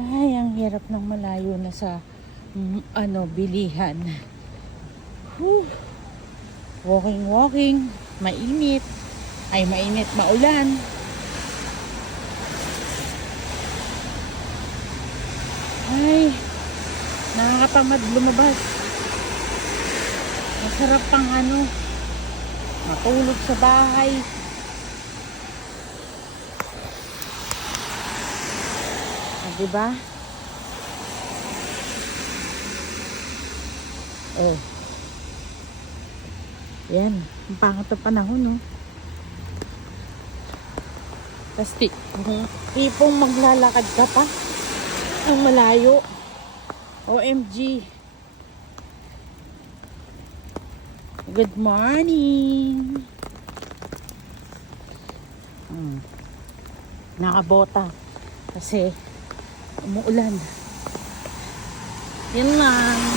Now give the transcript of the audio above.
Ay, ang hirap ng malayo na sa bilihan. Whew. Walking. Mainit. Ay, mainit, maulan. Ay, nakakatamad lumabas. Masarap pang matulog sa bahay. Diba? Yan. Ang pangat ng panahon, no? Tapos tipong maglalakad ka pa ang malayo. OMG. Good morning. Nakabota kasi umuulan. Yan lang.